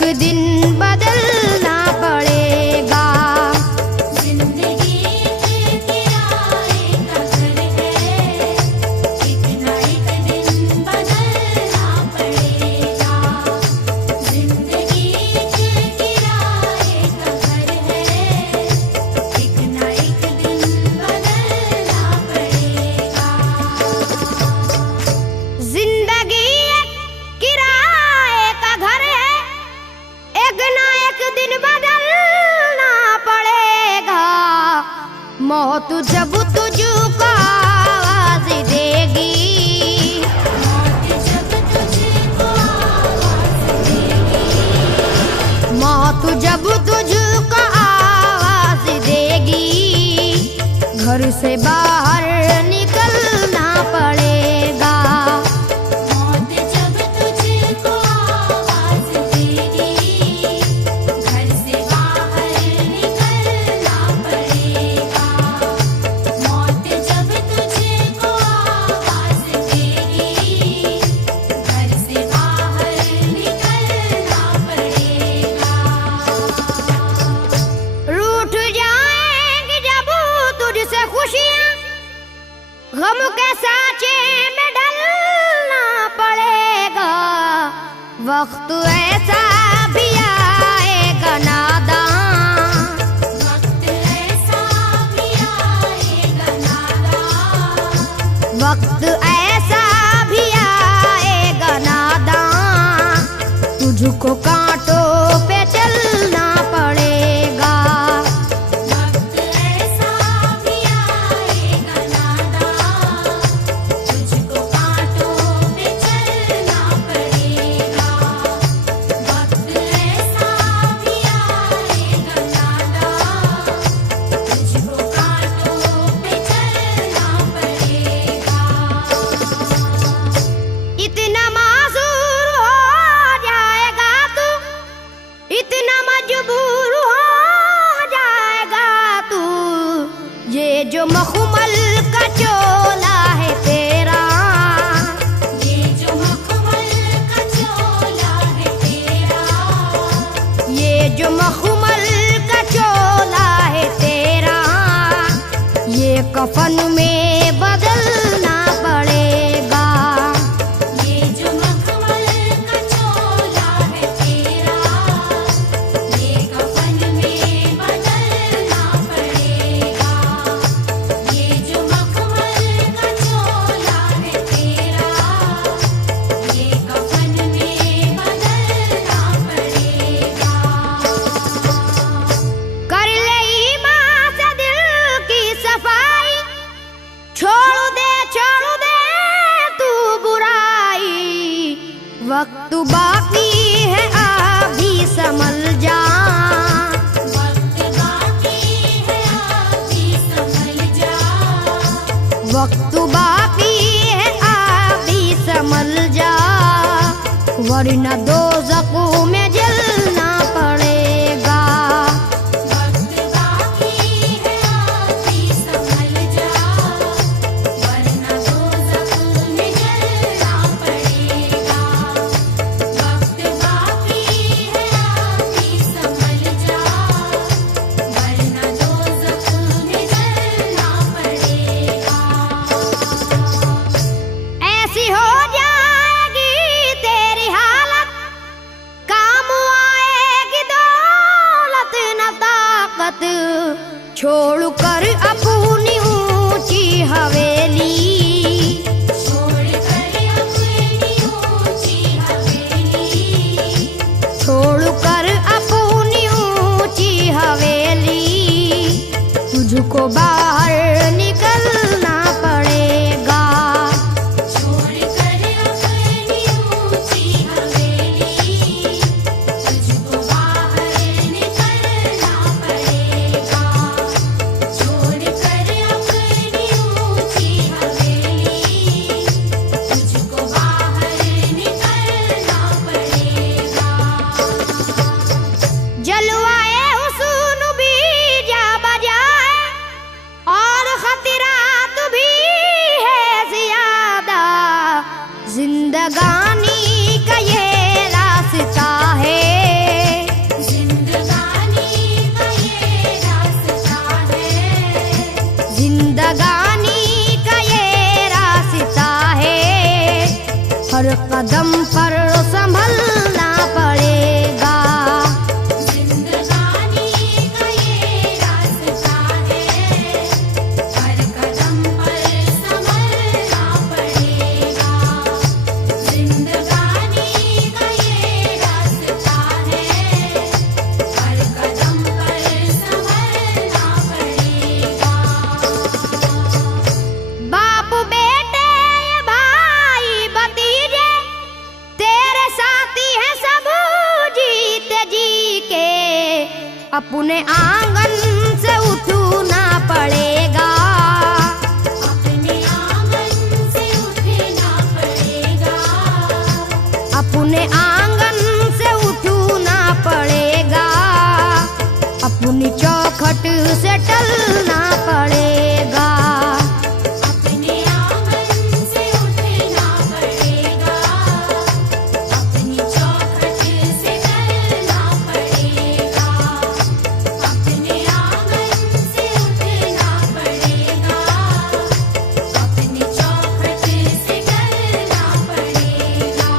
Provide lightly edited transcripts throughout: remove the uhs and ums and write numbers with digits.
एक दिन बदलना पड़ेगा। जिंदगी एक किराए का घर है, एक ना एक दिन बदलना पड़ेगा। जिंदगी एक किराए का घर है, एक ना एक दिन बदलना पड़ेगा। जिंदगी एक किराए का घर है, एक ना एक दिन बदलना पड़ेगा। मौत जब तुझको आवाज देगी, मौत जब तुझको आवाज देगी, मौत जब तुझको आवाज देगी, घर से बाहर निकलना पड़ेगा। मौत जब तुझको आवाज देगी, घर से बाहर निकलना पड़ेगा। मौत जब तुझको आवाज देगी, घर से बाहर निकलना पड़ेगा। रूठ जाएंगी जब तुझसे खुशियां, गम के साँचे में ढलना पड़ेगा। वक्त ऐसा भी आएगा नादान, वक्त ऐसा भी आएगा नादान, वक्त ऐसा भी आएगा नादान, तुझको कांटों पे चलना पड़ेगा। वक्त ऐसा भी आएगा नादान, तुझको कांटों पे चलना पड़ेगा। वक्त ऐसा भी आएगा नादान, तुझको कांटों पे चलना पड़ेगा। इतना मासूर हो जाएगा तू, इतना मजबूर हो जाएगा तू, ये जो मखमल का चोला है तेरा, ये जो मखमल का चोला है तेरा, ये जो मखमल का चोला है तेरा, ये कफन में बदलना पड़ेगा। ये जो मखमल का चोला है तेरा, ये कफन में बदलना पड़ेगा। ये जो मखमल का चोला है तेरा, ये कफन में बदलना पड़ेगा। कर ले ईमान से दिल की सफाई, छोड़ दे तू बुराई। वक्त बाकी है अभी संभल जा, वक्त बाकी है अभी संभल जा, वक्त बाकी है अभी संभल जा, वरना दोज़ख में जलना पड़ेगा। वक्त बाकी है अभी संभल जा, वरना दोज़ख में जलना पड़ेगा। वक्त बाकी है अभी संभल जा, वरना दोज़ख में जलना पड़ेगा। ऐसी हो जाएगी तेरी हालत, काम आएगी दौलत न ताकत, छोड़ कर अपनी ऊंची हवेली, छोड़ कर अपनी ऊंची हवेली, छोड़ कर अपनी ऊंची हवेली, तुझको बाहर निकलना पड़ेगा। छोड़ कर अपनी ऊंची हवेली, तुझको बाहर निकलना पड़ेगा। छोड़ कर अपनी ऊंची हवेली, तुझको बाहर निकलना पड़ेगा। जलवाए हुस्न भी जा बजाए और खतरात जिंदगानी का ये रास्ता है, हर कदम पर संभलना पड़ेगा। जिंदगानी का ये रास्ता है, हर कदम पर संभलना पड़ेगा। जिंदगानी का ये रास्ता है, हर कदम पर संभलना पड़ेगा। बाप बेटे भाई भतीजे तेरे साथी हैं सब जीते जी के, अपने आंगन से उठना पड़ेगा। अपने आंगन से उठना पड़ेगा। अपने आंगन से उठना पड़ेगा, अपनी चौखट से टलना पड़ेगा। अपने आंगन से उठना पड़ेगा, अपनी चौखट से टलना पड़ेगा। अपने आंगन से उठना पड़ेगा, अपनी चौखट से टलना पड़ेगा।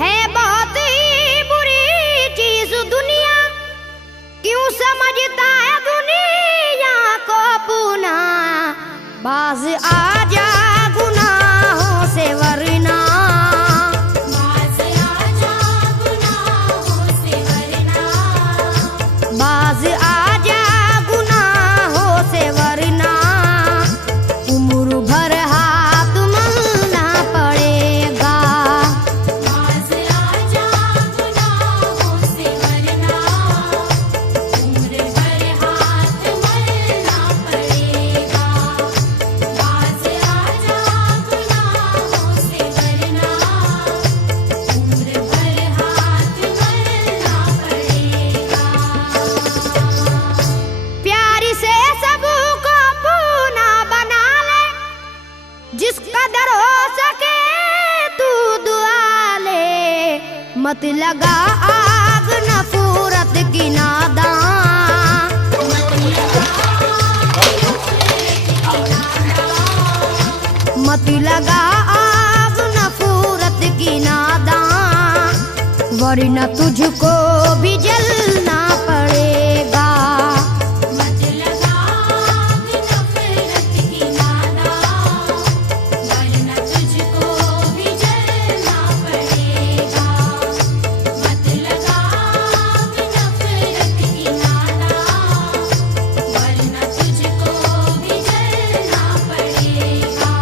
है बहुत ही बुरी चीज दुनिया, क्यों समझता है दुनिया को अपना। बाज आजा गुनाहों से वरना, बाज आजा गुनाहों से वरना। बाज आजा गुनाहों से वरना, उम्र भर हाथ मलना पड़ेगा। बाज आजा गुनाहों से वरना, उम्र भर हाथ मलना पड़ेगा। बाज आजा गुनाहों से वरना, उम्र भर हाथ मलना पड़ेगा। प्यार से सबको अपना बना ले, जिस कदर हो सके तू दुआ ले। मत लगा आग नफरत की नादान, मत लगा आग नफरत की नादान, वरना तुझको भी जलना पड़ेगा। मत लगा आग नफरत की नादान, वरना तुझको भी जलना पड़ेगा। मत लगा आग नफरत की नादान, वरना तुझको भी जलना पड़ेगा।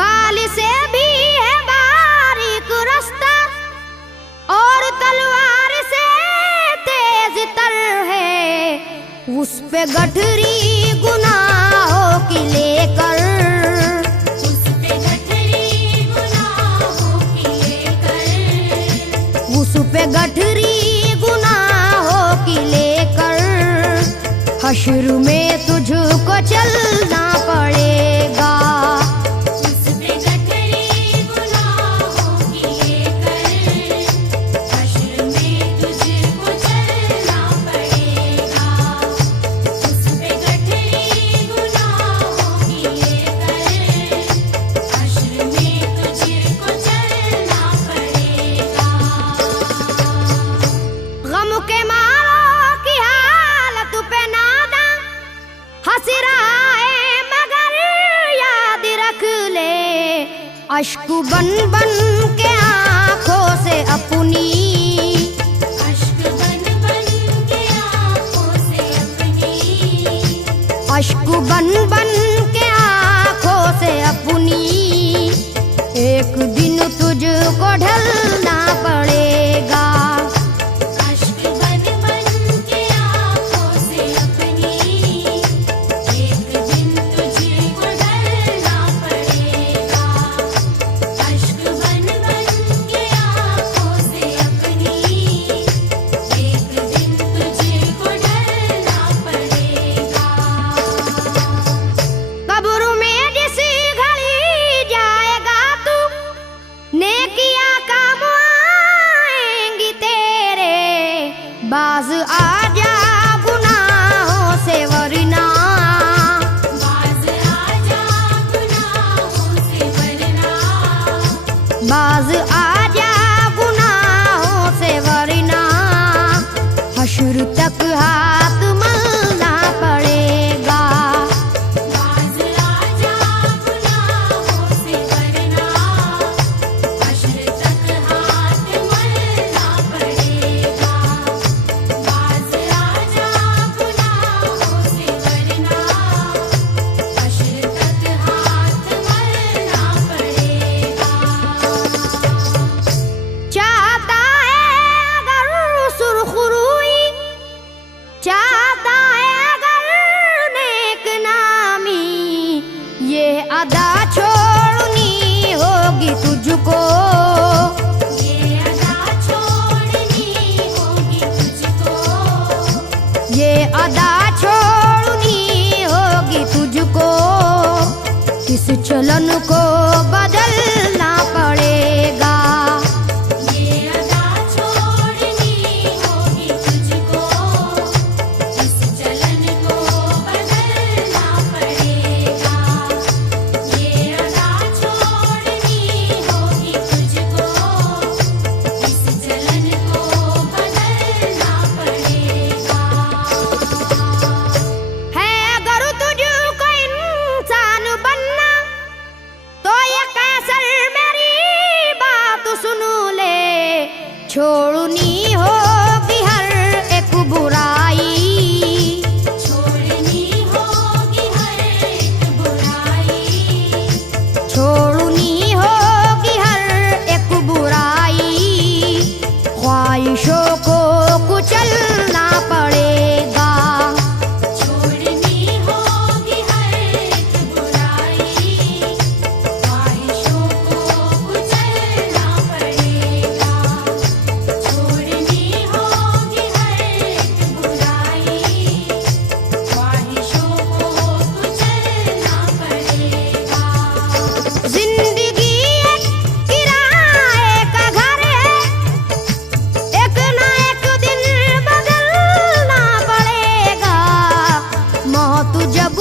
बाल से भी है बारीक रास्ता, और तलवार से तेज तर है। उस पे गठरी गुनाहों की लेकर, उस पे गठरी गुनाहों की लेकर, उस पे गठरी गुनाहों की लेकर, हश्र में तुझको चलना पड़ेगा। उस पे गठरी गुनाहों की लेकर, हश्र में तुझको चलना पड़ेगा। उस पे गठरी गुनाहों की लेकर, हश्र में तुझको चलना पड़ेगा। गम के मारों की हालत पे नादा हंस रहा है, मगर याद रख ले, अश्क बन बन के आंखों से अपनी, अश्क बन बन के आँखों से अपनी, अश्क बन बन के आंखों से अपनी, एक दिन तुझको ढलना पड़ेगा। अश्क बन बन के आँखों से अपनी, एक दिन तुझको ढलना पड़ेगा। अश्क बन बन के आँखों से अपनी, एक दिन तुझको ढलना पड़ेगा। कब्र में जिस घड़ी जाएगा तू, नेकिया का को बदलना पड़ेगा। ये अदा छोड़नी होगी तुझको, इस चलन को बदलना पड़ेगा। ये अदा छोड़नी होगी तुझको, इस चलन को बदलना पड़ेगा। है अगर तुझको इंसान बनना तो ये कैसर मेरी बात सुन ले। छोड़नी होगी हर एक बुराई, छोड़नी होगी हर एक बुराई, छोड़नी होगी हर एक बुराई। ख्वाहिशों को कुचलना पड़ेगा। छोड़नी होगी हर एक बुराई, ख्वाहिशों को कुचलना पड़ेगा। छोड़नी होगी हर एक बुराई, ख्वाहिशों को कुचलना पड़ेगा। जिंदगी एक किराए का घर है, एक ना एक दिन बदलना पड़ेगा। मौत जब